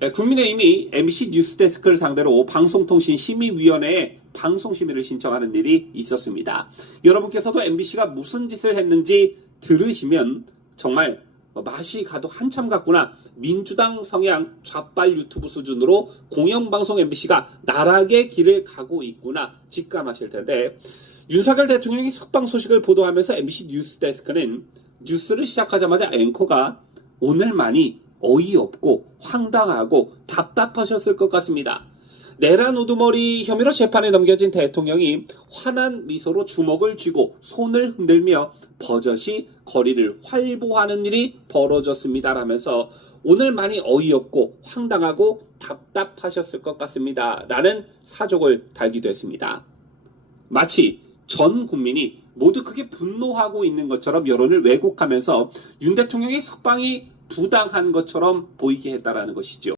에, 국민의힘이 MBC 뉴스데스크를 상대로 방송통신 심의위원회에 방송 심의를 신청하는 일이 있었습니다. 여러분께서도 MBC가 무슨 짓을 했는지 들으시면 정말 맛이 가도 한참 갔구나. 민주당 성향 좌빨 유튜브 수준으로 공영방송 MBC가 나락의 길을 가고 있구나 직감하실 텐데 윤석열 대통령이 석방 소식을 보도하면서 MBC 뉴스데스크는 뉴스를 시작하자마자 앵커가 오늘만이 어이없고 황당하고 답답하셨을 것 같습니다. 내란 우두머리 혐의로 재판에 넘겨진 대통령이 환한 미소로 주먹을 쥐고 손을 흔들며 버젓이 거리를 활보하는 일이 벌어졌습니다. 라면서 오늘 많이 어이없고 황당하고 답답하셨을 것 같습니다. 라는 사족을 달기도 했습니다. 마치 전 국민이 모두 크게 분노하고 있는 것처럼 여론을 왜곡하면서 윤 대통령의 석방이 부당한 것처럼 보이게 했다라는 것이죠.